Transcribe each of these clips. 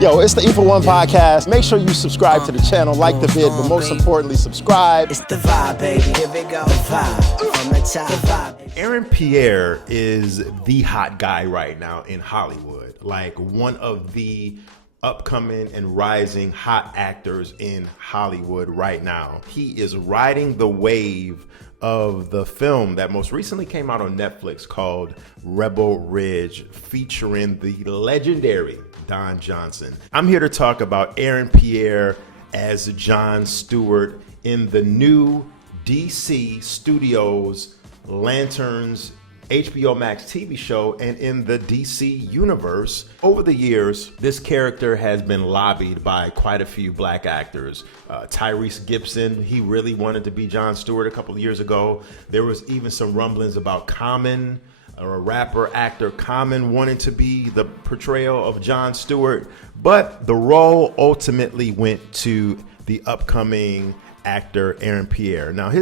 Yo, it's the E for One podcast. Make sure you subscribe to the channel, like the vid, but most importantly, subscribe. It's the vibe, baby. Here we go. Vibe. From the top, vibe. Aaron Pierre is the hot guy right now in Hollywood. Like one of the upcoming and rising hot actors in Hollywood right now. He is riding the wave of the film that most recently came out on Netflix called Rebel Ridge, featuring the legendary Don Johnson. I'm here to talk about Aaron Pierre as John Stewart in the new DC Studios Lanterns HBOMAX TV show and in the DC universe. Over the years, this character has been lobbied by quite a few black actors. Tyrese Gibson, he really wanted to be John Stewart a couple of years ago. There was even some rumblings about Common, or a rapper actor Common, wanting to be the portrayal of John Stewart, but the role ultimately went to the upcoming actor Aaron Pierre. Now he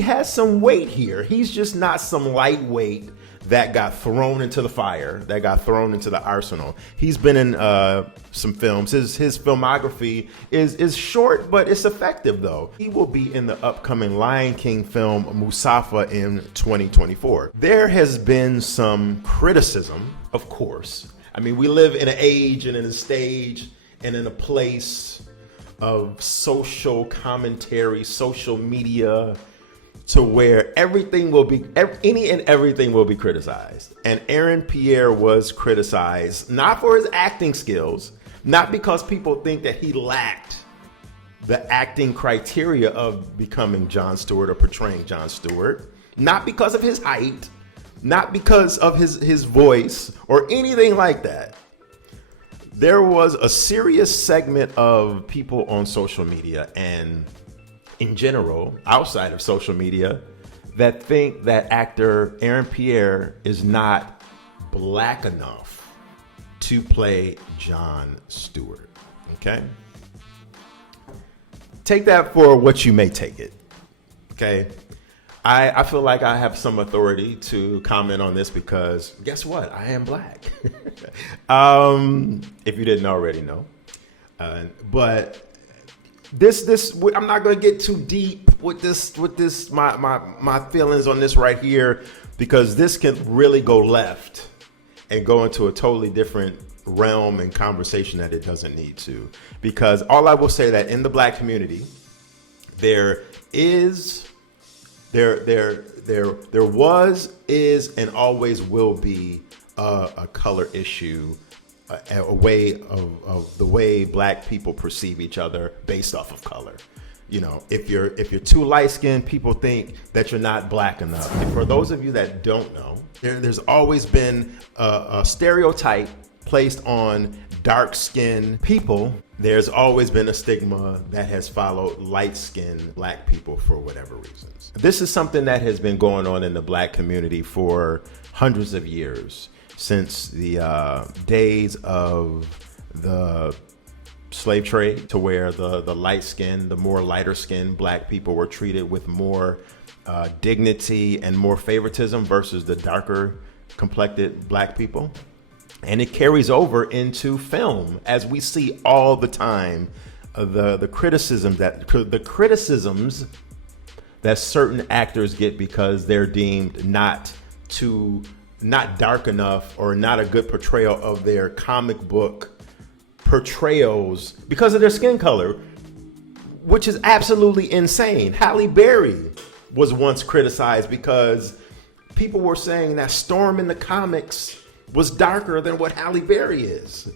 has some weight here. He's just not some lightweight that got thrown into the fire, that got thrown into the arsenal. He's been in some films. His filmography is short, but it's effective though. He will be in the upcoming Lion King film Mustafa in 2024. There has been some criticism, of course. I mean, we live in an age and in a stage and in a place of social commentary, social media, to where everything will be, any and everything will be criticized. And Aaron Pierre was criticized, not for his acting skills, not because people think that he lacked the acting criteria of becoming John Stewart or portraying John Stewart, not because of his height, not because of his voice or anything like that. There was a serious segment of people on social media and in general, outside of social media, that think that actor Aaron Pierre is not black enough to play John Stewart. Okay? Take that for what you may take it. Okay? I feel like I have some authority to comment on this because guess what? I am black. If you didn't already know. But this I'm not going to get too deep with this my feelings on this right here, because this can really go left and go into a totally different realm and conversation that it doesn't need to. Because all I will say that in the black community, there was, is, and always will be a color issue, a way of the way black people perceive each other based off of color. You know, if you're too light-skinned, people think that you're not black enough. And for those of you that don't know, there's always been a stereotype placed on dark-skinned people. There's always been a stigma that has followed light-skinned black people for whatever reasons. This is something that has been going on in the black community for hundreds of years, since the days of the slave trade, to where the light-skinned, the more lighter-skinned black people were treated with more dignity and more favoritism versus the darker complected black people. And it carries over into film, as we see all the time, the criticisms that certain actors get because they're deemed not dark enough or not a good portrayal of their comic book portrayals because of their skin color, which is absolutely insane. Halle Berry was once criticized because people were saying that Storm in the comics was darker than what Halle Berry is.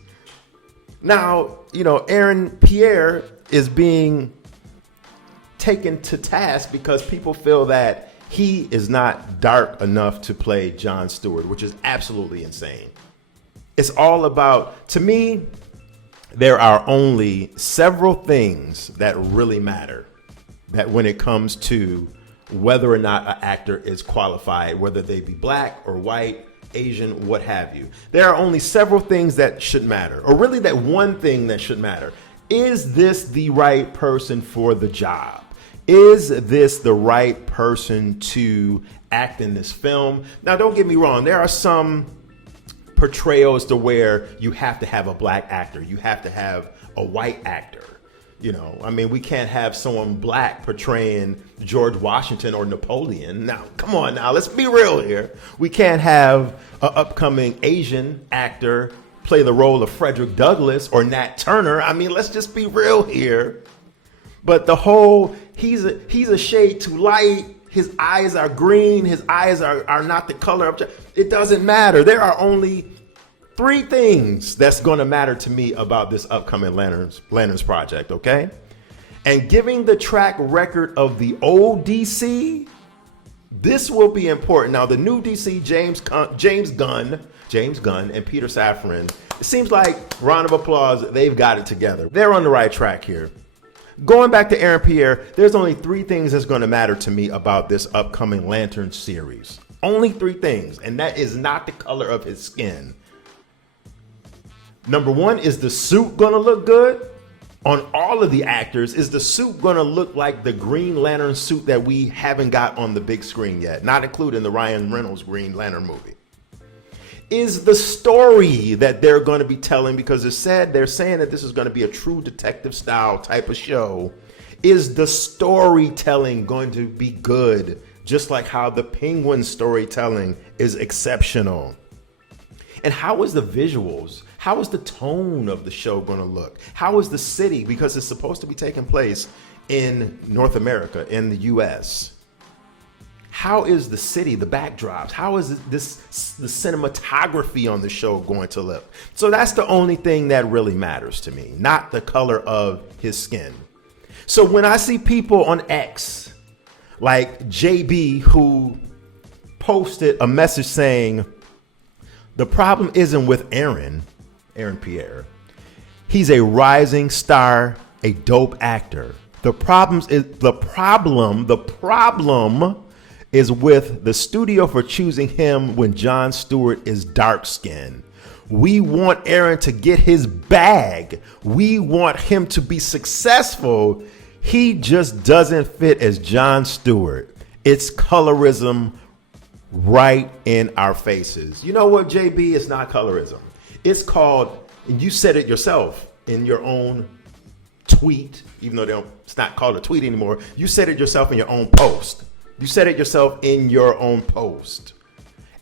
Now, you know, Aaron Pierre is being taken to task because people feel that he is not dark enough to play John Stewart, which is absolutely insane. It's all about, to me, there are only several things that really matter, that when it comes to whether or not an actor is qualified, whether they be black or white, Asian, what have you. There are only several things that should matter, or really that one thing that should matter. Is this the right person for the job? Is this the right person to act in this film? Now, don't get me wrong. There are some portrayals to where you have to have a black actor, you have to have a white actor. You know, I mean, we can't have someone black portraying George Washington or Napoleon. Now, come on now, let's be real here. We can't have an upcoming Asian actor play the role of Frederick Douglass or Nat Turner. I mean, let's just be real here. But the whole, he's a shade too light, his eyes are green, his eyes are not the color of, it doesn't matter. There are only 3 things that's going to matter to me about this upcoming Lanterns project, okay? And giving the track record of the old DC, this will be important. Now, the new DC, James Gunn and Peter Safran, it seems like, round of applause, they've got it together. They're on the right track here. Going back to Aaron Pierre, there's only 3 things that's going to matter to me about this upcoming Lantern series. Only 3 things, and that is not the color of his skin. Number 1, is the suit gonna look good? On all of the actors, is the suit gonna look like the Green Lantern suit that we haven't got on the big screen yet, not including the Ryan Reynolds Green Lantern movie? Is the story that they're gonna be telling, because they're saying that this is gonna be a true detective style type of show, is the storytelling going to be good, just like how the Penguin storytelling is exceptional? And how is the visuals? How is the tone of the show going to look? How is the city? Because it's supposed to be taking place in North America, in the US. How is the city, the backdrops? How is the cinematography on the show going to look? So that's the only thing that really matters to me, not the color of his skin. So when I see people on X, like JB, who posted a message saying, the problem isn't with Aaron Pierre. He's a rising star, a dope actor. The problem is with the studio for choosing him when Jon Stewart is dark skinned. We want Aaron to get his bag. We want him to be successful. He just doesn't fit as Jon Stewart. It's colorism right in our faces. You know what, JB? It's not colorism. It's called, and you said it yourself in your own tweet, even though it's not called a tweet anymore. You said it yourself in your own post. You said it yourself in your own post.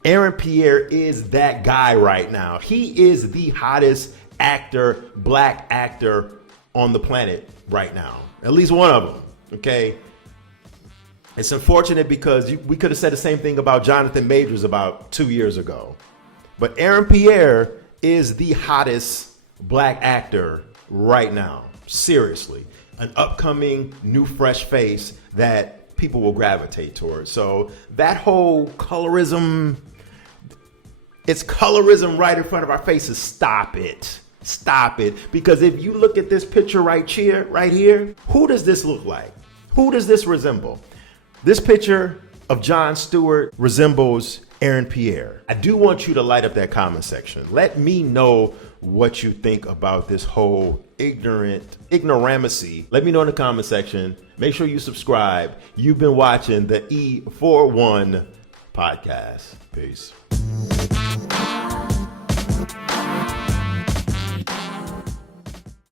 Aaron Pierre is that guy right now. He is the hottest actor, black actor on the planet right now. At least one of them, okay? It's unfortunate because we could have said the same thing about Jonathan Majors about 2 years ago. But Aaron Pierre is the hottest black actor right now. Seriously. An upcoming new fresh face that people will gravitate towards. So that whole colorism, it's colorism right in front of our faces. Stop it. Stop it. Because if you look at this picture right here, who does this look like? Who does this resemble? This picture of Jon Stewart resembles Aaron Pierre. I do want you to light up that comment section. Let me know what you think about this whole ignoramucy. Let me know in the comment section. Make sure you subscribe. You've been watching the E41 podcast. Peace.